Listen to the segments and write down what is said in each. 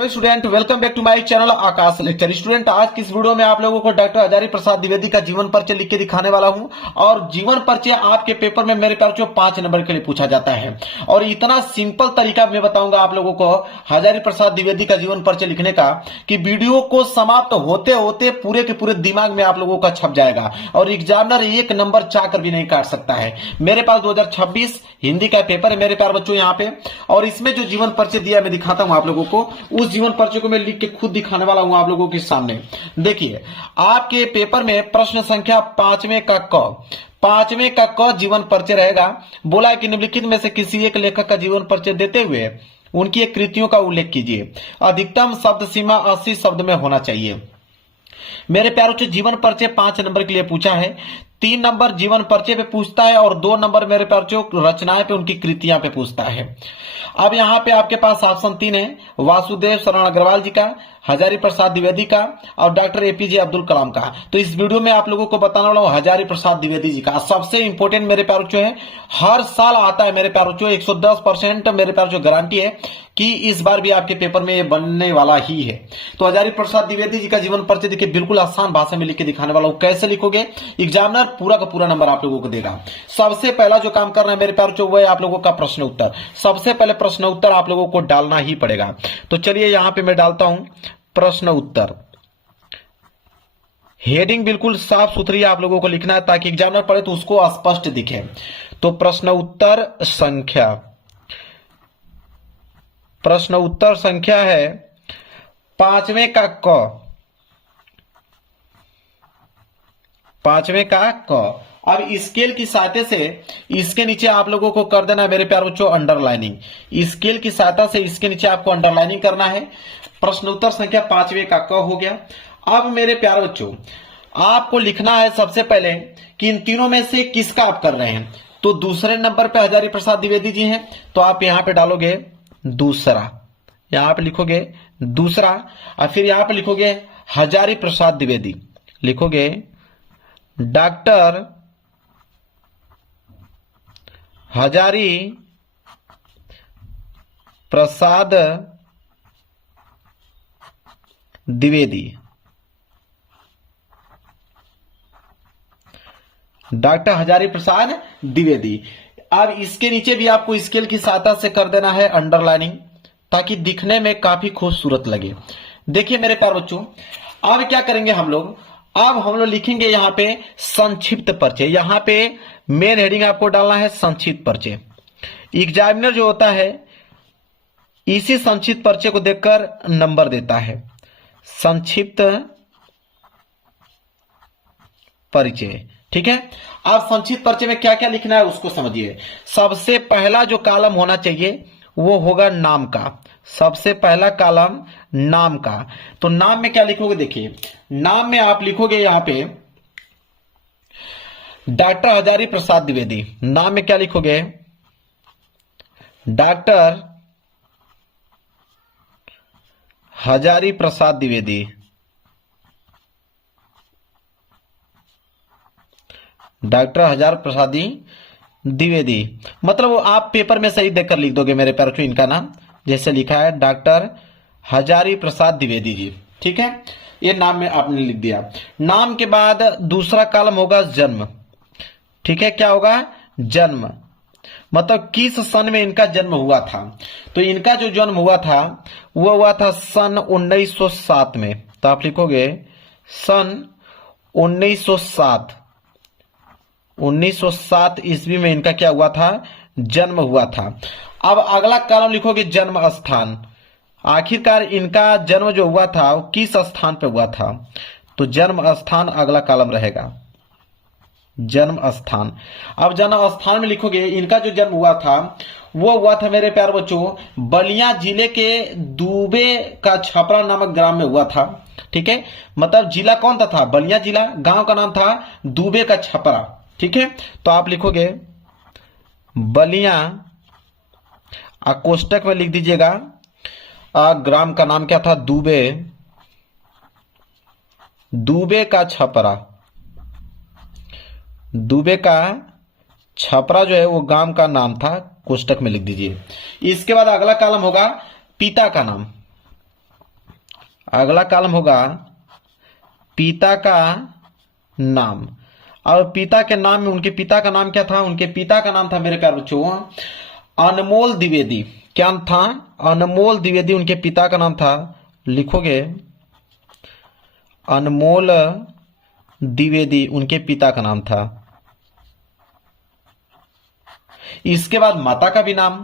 Student welcome back to my channel Aakash lecture. Student आज की इस वीडियो में आप लोगों को डॉक्टर हजारी प्रसाद द्विवेदी का जीवन परिचय लिख के दिखाने वाला हूं। और जीवन परिचय आपके पेपर में मेरे पास जो 5 नंबर के लिए पूछा जाता है और इतना सिंपल तरीका मैं बताऊंगा आप लोगों को हजारी प्रसाद द्विवेदी का जीवन परिचय लिखने का कि वीडियो को समाप्त होते होते पूरे के पूरे दिमाग में आप लोगों का छप जाएगा और एग्जामिनर एक नंबर चाहकर भी नहीं काट सकता है। मेरे पास 2026 हिंदी का पेपर है मेरे प्यारे बच्चों यहाँ पे, और इसमें जो जीवन परिचय दिया मैं दिखाता हूं आप लोगों को। उस जीवन परिचय को मैं लिख के खुद दिखाने वाला हूं आप लोगों के सामने। देखिए आपके पेपर में प्रश्न संख्या 5वें का क जीवन परिचय रहेगा। बोला है कि निम्नलिखित में से किसी एक लेखक का जीवन परिचय देते हुए उनकी एक कृतियों का उल्लेख कीजिए। अधिकतम शब्द सीमा 80 शब्द में होना चाहिए। मेरे प्यारों से जीवन परिचय 5 नंबर के लिए पूछा है। 3 नंबर जीवन परिचय पे पूछता है और 2 नंबर मेरे प्यारों रचनाएं पे उनकी कृतियां पे पूछता है। अब यहाँ पे आपके पास ऑप्शन 3 है, वासुदेव शरण अग्रवाल जी का, हजारी प्रसाद द्विवेदी का और डॉक्टर एपीजे अब्दुल कलाम का। तो इस वीडियो में आप लोगों को बताने वाला हूं हजारी प्रसाद द्विवेदी जी का। सबसे इंपोर्टेंट मेरे प्यारों जो है, हर साल आता है मेरे प्यारों जो 110% मेरे प्यारों जो गारंटी है कि इस बार भी आपके पेपर में ये बनने वाला ही है। तो हजारी प्रसाद द्विवेदी जी का जीवन परिचय देखिए बिल्कुल आसान भाषा में लिख के दिखाने वाला हूं। कैसे लिखोगे, एग्जामिनर पूरा का पूरा नंबर आप लोगों को देगा। सबसे पहला जो काम करना है मेरे प्यारों जो, वो है आप लोगों का प्रश्न उत्तर। सबसे पहले प्रश्न उत्तर आप लोगों को डालना ही पड़ेगा। तो चलिए यहां पे मैं डालता हूं प्रश्न उत्तर। हेडिंग बिल्कुल साफ सुथरी आप लोगों को लिखना है ताकि एग्जामिनर पढ़े तो उसको स्पष्ट दिखे। तो प्रश्न उत्तर संख्या है 5वें का क। अब स्केल की सहायता से इसके नीचे आप लोगों को कर देना है मेरे प्यारे बच्चों अंडरलाइनिंग। स्केल की सहायता से इसके नीचे आपको अंडरलाइनिंग करना है। प्रश्न उत्तर संख्या 5वें का क हो गया। अब मेरे प्यारे बच्चों आपको लिखना है सबसे पहले कि इन तीनों में से किसका आप कर रहे हैं। तो दूसरे नंबर पे हजारी प्रसाद द्विवेदी जी हैं, तो आप यहां पे डालोगे दूसरा, यहां पे लिखोगे दूसरा और फिर यहां पे लिखोगे हजारी प्रसाद द्विवेदी, लिखोगे डॉक्टर हजारी प्रसाद द्विवेदी, डॉक्टर हजारी प्रसाद द्विवेदी। अब इसके नीचे भी आपको स्केल की सहायता से कर देना है अंडरलाइनिंग ताकि दिखने में काफी खूबसूरत लगे। देखिए मेरे प्यारे बच्चों अब क्या करेंगे हम लोग, अब हम लोग लिखेंगे यहां पे संक्षिप्त परिचय। यहां पे मेन हेडिंग आपको डालना है संक्षिप्त परिचय। एग्जामिनर जो होता है इसी संक्षिप्त परिचय को देखकर नंबर देता है। संक्षिप्त परिचय, ठीक है। अब संक्षिप्त परिचय में क्या क्या लिखना है उसको समझिए। सबसे पहला जो कॉलम होना चाहिए वो होगा नाम का। सबसे पहला कॉलम नाम का। तो नाम में क्या लिखोगे, देखिए नाम में आप लिखोगे यहां पे डॉक्टर हजारी प्रसाद द्विवेदी। नाम में क्या लिखोगे, डॉक्टर हजारी प्रसाद द्विवेदी, डॉक्टर हजार प्रसाद द्विवेदी। मतलब आप पेपर में सही देखकर लिख दोगे मेरे प्यारे बच्चों इनका नाम, जैसे लिखा है डॉक्टर हजारी प्रसाद द्विवेदी जी, ठीक है। ये नाम में आपने लिख दिया। नाम के बाद दूसरा कॉलम होगा जन्म, ठीक है। क्या होगा, जन्म, मतलब किस सन में इनका जन्म हुआ था। तो इनका जो जन्म हुआ था वो हुआ था सन 1907 में। तो आप लिखोगे सन 1907 ईस्वी में इनका क्या हुआ था, जन्म हुआ था। अब अगला कॉलम लिखोगे जन्म स्थान। आखिरकार इनका जन्म जो हुआ था वो किस स्थान पे हुआ था। तो जन्म स्थान अगला कॉलम रहेगा, जन्म स्थान। अब जन्म स्थान में लिखोगे इनका जो जन्म हुआ था वो हुआ था मेरे प्यारे बच्चों बलिया जिले के दूबे का छपरा नामक ग्राम में हुआ था, ठीक है। मतलब जिला कौन था, बलिया जिला, गांव का नाम था दूबे का छपरा, ठीक है। तो आप लिखोगे बलिया, कोष्टक में लिख दीजिएगा ग्राम का नाम क्या था, दूबे का छपरा। दूबे का छपरा जो है वो गांव का नाम था, कोष्टक में लिख दीजिए। इसके बाद अगला कॉलम होगा पिता का नाम। अगला कॉलम होगा पिता का नाम। और पिता के नाम में उनके पिता का नाम क्या था? उनके पिता का नाम था मेरे प्यारे बच्चों अनमोल द्विवेदी। क्या था? अनमोल द्विवेदी उनके पिता का नाम था। लिखोगे अनमोल द्विवेदी उनके पिता का नाम था। इसके बाद माता का भी नाम,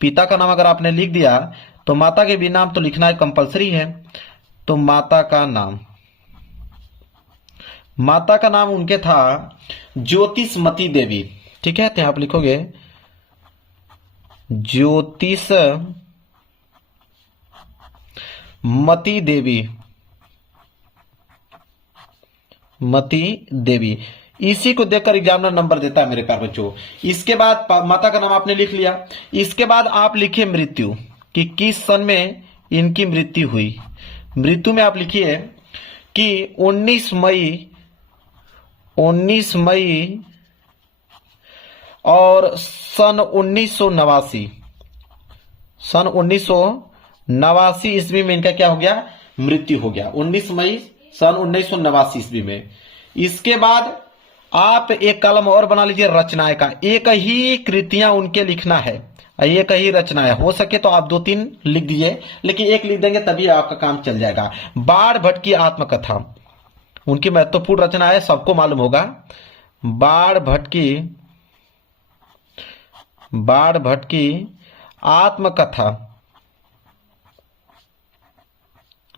पिता का नाम अगर आपने लिख दिया तो माता के भी नाम तो लिखना कंपलसरी है। तो माता का नाम, माता का नाम उनके था ज्योतिषमती देवी। ठीक है, तो आप लिखोगे ज्योतिषमती देवी, मती देवी। इसी को देखकर एग्जामिनर नंबर देता है मेरे प्यारे बच्चों। इसके बाद माता का नाम आपने लिख लिया। इसके बाद आप लिखिए मृत्यु, कि किस सन में इनकी मृत्यु हुई। मृत्यु में आप लिखिए कि 19 मई और सन 1989 ईस्वी में इनका क्या हो गया? मृत्यु हो गया। 19 मई सन 1989 ईस्वी में। इसके बाद आप एक कॉलम और बना लीजिए रचनाएं का। एक ही कृतियां उनके लिखना है, एक ही रचनाएं। हो सके तो आप 2-3 लिख दीजिए, लेकिन एक लिख देंगे तभी आपका काम चल जाएगा। बाढ़ भट्ट की आत्मकथा उनकी महत्वपूर्ण रचना है, सबको मालूम होगा। बाढ़ भट्ट की आत्मकथा,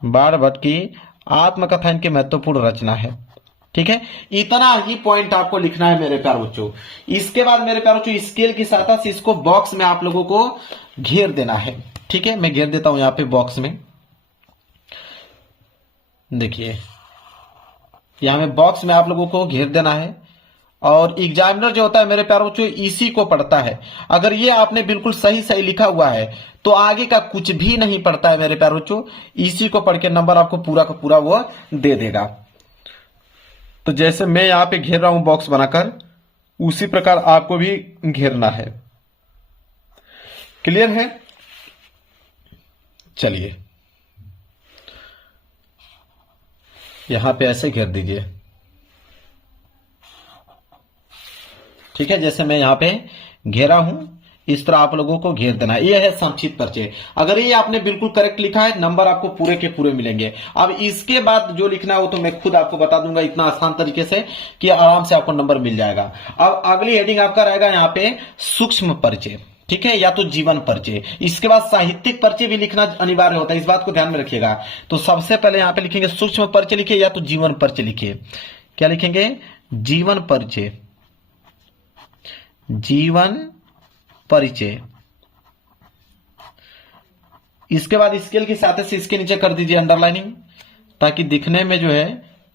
बाढ़ भट्ट की आत्मकथा इनकी महत्वपूर्ण रचना है। ठीक है, इतना ही पॉइंट आपको लिखना है मेरे प्यारे बच्चों। इसके बाद मेरे प्यारे बच्चों स्केल की सहायता से इसको बॉक्स में आप लोगों को घेर देना है। ठीक है, मैं घेर देता हूं यहां पे बॉक्स में। देखिए यहां में बॉक्स में आप लोगों को घेर देना है। और एग्जामिनर जो होता है मेरे प्यारे बच्चों इसी को पढ़ता है। अगर ये आपने बिल्कुल सही सही लिखा हुआ है तो आगे का कुछ भी नहीं पढ़ता है मेरे प्यारे बच्चों। इसी को पढ़ के नंबर आपको पूरा का पूरा वो दे देगा। तो जैसे मैं यहां पे घेर रहा हूं बॉक्स बनाकर, उसी प्रकार आपको भी घेरना है। क्लियर है? चलिए यहां पे ऐसे घेर दीजिए। ठीक है, जैसे मैं यहां पे घेरा हूं इस तरह आप लोगों को घेर देना है। यह है संक्षिप्त परिचय। अगर ये आपने बिल्कुल करेक्ट लिखा है नंबर आपको पूरे के पूरे मिलेंगे। अब इसके बाद जो लिखना है वो तो मैं खुद आपको बता दूंगा इतना आसान तरीके से कि आराम से आपको नंबर मिल जाएगा। अब अगली हेडिंग आपका रहेगा यहाँ पे सूक्ष्म परिचय। ठीक है, या तो जीवन परिचय। इसके बाद साहित्यिक परिचय भी लिखना अनिवार्य होता है, इस बात को ध्यान में रखिएगा। तो सबसे पहले यहां पे लिखेंगे सूक्ष्म परिचय लिखिए या तो जीवन परिचय लिखिए। क्या लिखेंगे? जीवन परिचय, जीवन परिचय। इसके बाद स्केल की सहायता से इसके नीचे कर दीजिए अंडरलाइनिंग, ताकि दिखने में जो है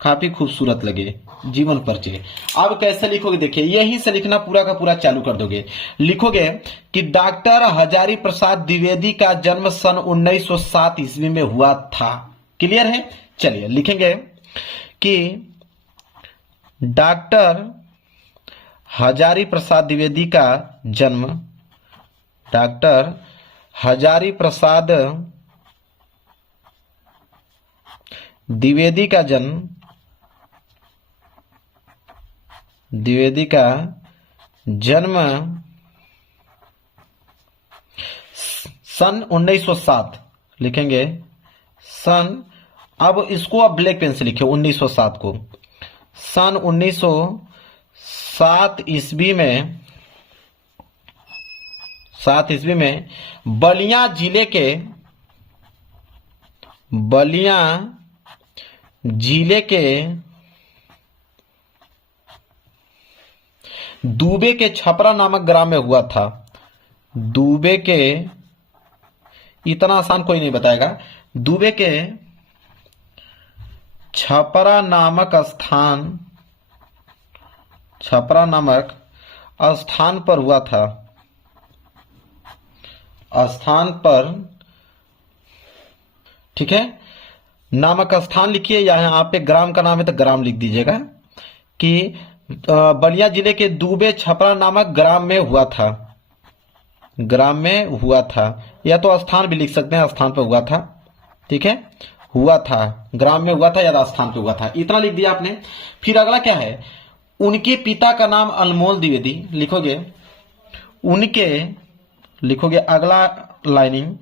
काफी खूबसूरत लगे। जीवन परिचय अब कैसे लिखोगे? देखिए यहीं से लिखना पूरा का पूरा चालू कर दोगे। लिखोगे कि डॉक्टर हजारी प्रसाद द्विवेदी का जन्म सन 1907 ईस्वी में हुआ था। क्लियर है? चलिए लिखेंगे कि डॉक्टर हजारी प्रसाद द्विवेदी का जन्म, डॉक्टर हजारी प्रसाद द्विवेदी का जन्म, द्विवेदी का जन्म सन 1907 लिखेंगे। सन, अब इसको आप ब्लैक पेन से लिखे 1907 को। सन 1907 ईस्वी में, 7 ईस्वी में बलिया जिले के दूबे के छपरा नामक ग्राम में हुआ था। दूबे के, इतना आसान कोई नहीं बताएगा। दूबे के छपरा नामक स्थान पर हुआ था। स्थान पर, ठीक है, नामक स्थान लिखिए, या यहाँ पे ग्राम का नाम है तो ग्राम लिख दीजिएगा कि बलिया जिले के दूबे छपरा नामक ग्राम में हुआ था। ग्राम में हुआ था, या तो स्थान भी लिख सकते हैं, स्थान पर हुआ था। ठीक है, हुआ था, ग्राम में हुआ था या राजस्थान पे हुआ था, इतना लिख दिया आपने। फिर अगला क्या है, उनके पिता का नाम अनमोल द्विवेदी लिखोगे, उनके लिखोगे अगला लाइनिंग,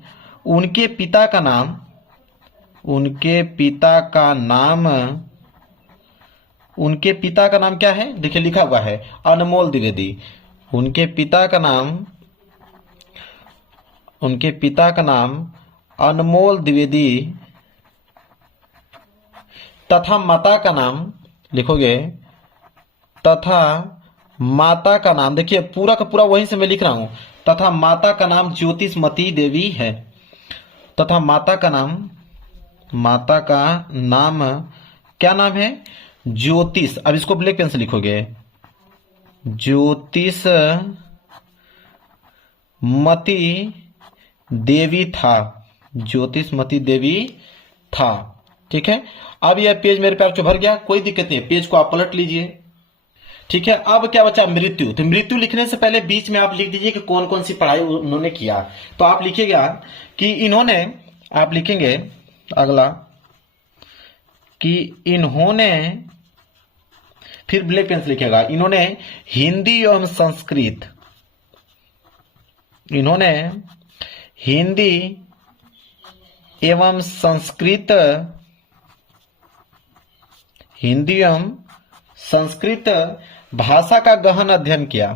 उनके पिता का नाम, उनके पिता का नाम, उनके पिता का नाम क्या है, देखिए लिखा हुआ है अनमोल द्विवेदी। उनके पिता का नाम, उनके पिता का नाम अनमोल द्विवेदी तथा माता का नाम लिखोगे, तथा माता का नाम, देखिए पूरा का पूरा वहीं से मैं लिख रहा हूं, तथा माता का नाम ज्योतिषमती देवी है। तथा माता का नाम, माता का नाम क्या नाम है, ज्योतिष। अब इसको ब्लैक पेन से लिखोगे, ज्योतिष मती देवी था, ज्योतिषमती देवी था। ठीक है, अब यह पेज मेरे प्यार से भर गया, कोई दिक्कत नहीं है, पेज को आप पलट लीजिए। ठीक है, अब क्या बचा, मृत्यु। तो मृत्यु लिखने से पहले बीच में आप लिख दीजिए कि कौन कौन सी पढ़ाई उन्होंने किया। तो आप लिखिएगा कि इन्होंने, आप लिखेंगे अगला कि इन्होंने, फिर ब्लैक पेन से लिखेगा, इन्होंने हिंदी एवं संस्कृत, इन्होंने हिंदी एवं संस्कृत, हिंदी एवं संस्कृत भाषा का गहन अध्ययन किया,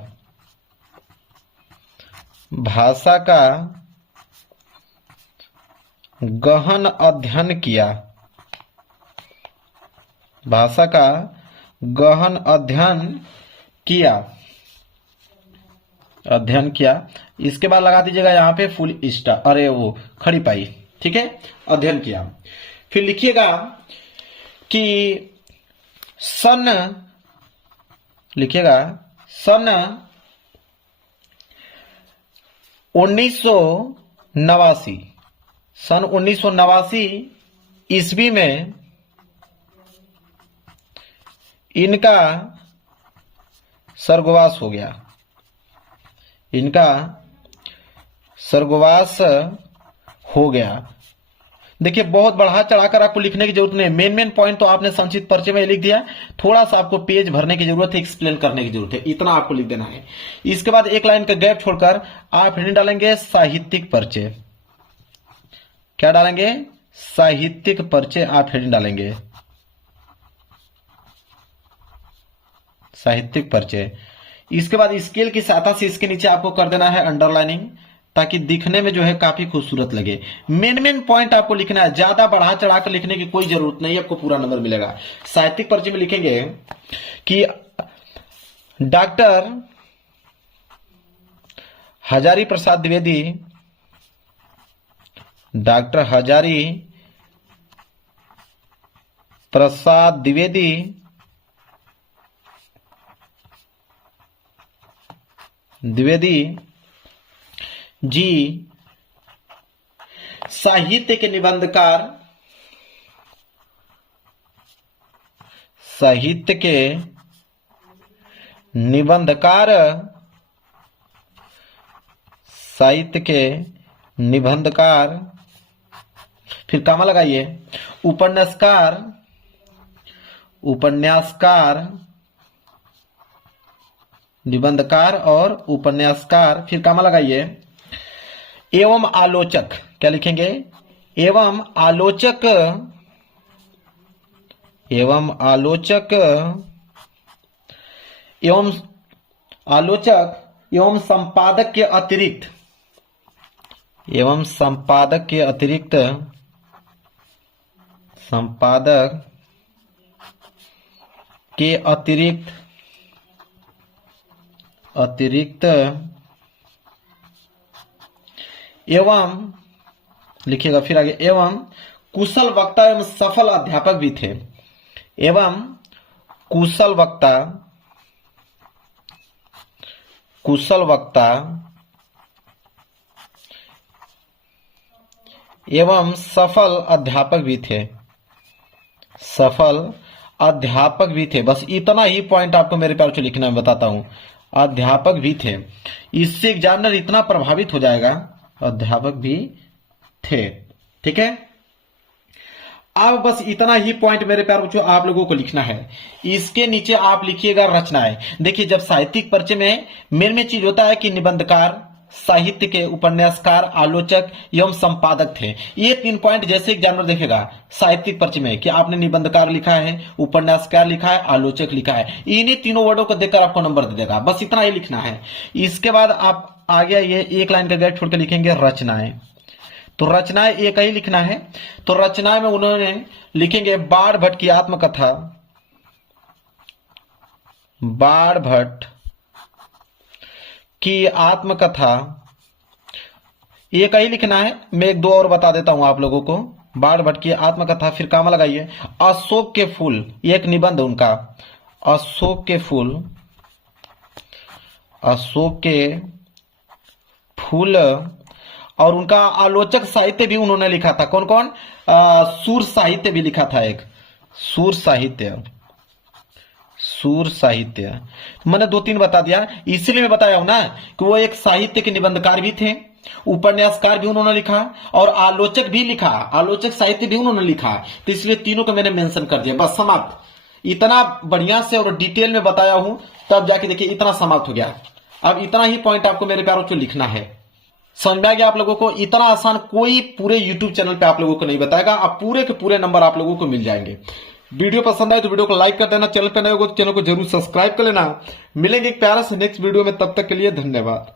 भाषा का गहन अध्ययन किया, भाषा का गहन अध्ययन किया, अध्ययन किया। इसके बाद लगा दीजिएगा यहां पे फुल स्टॉप, अरे वो खड़ी पाई। ठीक है, अध्ययन किया। फिर लिखिएगा कि सन, लिखिएगा सन 1989, सन 1989 ईस्वी में इनका स्वर्गवास हो गया, इनका स्वर्गवास हो गया। देखिए बहुत बढ़ा चढ़ाकर आपको लिखने की जरूरत नहीं, मेन पॉइंट तो आपने संक्षिप्त परिचय में लिख दिया, थोड़ा सा आपको पेज भरने की जरूरत है, एक्सप्लेन करने की जरूरत है, इतना आपको लिख देना है। इसके बाद एक लाइन का गैप छोड़कर आप हेडिंग डालेंगे साहित्यिक परिचय। क्या डालेंगे, साहित्यिक परिचय आप हेडिंग डालेंगे, साहित्यिक परिचय। इसके बाद स्केल की सहायता से इसके नीचे आपको कर देना है अंडरलाइनिंग, ताकि दिखने में जो है काफी खूबसूरत लगे। मेन पॉइंट आपको लिखना है, ज्यादा बढ़ा चढ़ाकर लिखने की कोई जरूरत नहीं है, आपको पूरा नंबर मिलेगा। साहित्यिक परिचय में लिखेंगे कि डॉक्टर हजारी प्रसाद द्विवेदी, डॉक्टर हजारी प्रसाद द्विवेदी जी साहित्य के निबंधकार, साहित्य के निबंधकार, साहित्य के निबंधकार, फिर कामा लगाइए, उपन्यासकार, उपन्यासकार, निबंधकार और उपन्यासकार, फिर कामा लगाइए, एवं आलोचक। क्या लिखेंगे, एवं आलोचक, एवं आलोचक, एवं आलोचक एवं संपादक के अतिरिक्त, एवं संपादक के अतिरिक्त, संपादक के अतिरिक्त, अतिरिक्त एवं लिखिएगा फिर आगे, एवं कुशल वक्ता एवं सफल अध्यापक भी थे, एवं कुशल वक्ता, कुशल वक्ता एवं सफल अध्यापक भी थे, सफल अध्यापक भी थे। बस इतना ही पॉइंट आपको मेरे प्यार से लिखना, मैं बताता हूं, अध्यापक भी थे। इससे एग्जामिनर इतना प्रभावित हो जाएगा, अध्यापक भी थे। ठीक है, अब बस इतना ही पॉइंट मेरे प्यारे बच्चों आप लोगों को लिखना है। इसके नीचे आप लिखिएगा रचनाएं। देखिए जब साहित्यिक परिचय में मेन चीज होता है कि निबंधकार, साहित्य के उपन्यासकार, आलोचक एवं संपादक थे। ये 3 पॉइंट जैसे एग्जामिनर देखेगा साहित्यिक परिचय में कि आपने निबंधकार लिखा है, उपन्यासकार लिखा है, आलोचक लिखा है, इन्हीं तीनों वर्डों को देखकर आपको नंबर दे देगा। बस इतना ही लिखना है। इसके बाद आप आगे ये एक लाइन का गैप छोड़ के लिखेंगे रचनाएं। तो रचनाएं एक ही लिखना है। तो रचनाएं में उन्होंने लिखेंगे बाण भट्ट की आत्मकथा, बाण भट्ट की आत्मकथा, एक ही लिखना है। मैं एक दो और बता देता हूं आप लोगों को। बाण भट्ट की आत्मकथा, फिर कामा लगाइए अशोक के फूल, एक निबंध उनका, अशोक के फूल, अशोक के फूल। और उनका आलोचक साहित्य भी उन्होंने लिखा था। कौन कौन? सूर साहित्य भी लिखा था एक, सूर साहित्य, सूर साहित्य। मैंने 2-3 बता दिया, इसीलिए मैं बताया हूं ना कि वो एक साहित्य के निबंधकार भी थे, उपन्यासकार भी उन्होंने लिखा और आलोचक भी लिखा, आलोचक साहित्य भी उन्होंने लिखा। तो इसलिए तीनों को मैंने मेंशन कर दिया। बस समाप्त। इतना बढ़िया से और डिटेल में बताया हूं, तब जाके देखिए इतना समाप्त हो गया। अब इतना ही पॉइंट आपको मेरे प्यारों को लिखना है। समझ में आ गया आप लोगों को? इतना आसान कोई पूरे YouTube चैनल पे आप लोगों को नहीं बताएगा। अब पूरे के पूरे नंबर आप लोगों को मिल जाएंगे। वीडियो पसंद आए तो वीडियो को लाइक कर देना, चैनल पे नए हो तो चैनल को जरूर सब्सक्राइब कर लेना। मिलेंगे एक प्यारा से नेक्स्ट वीडियो में, तब तक के लिए धन्यवाद।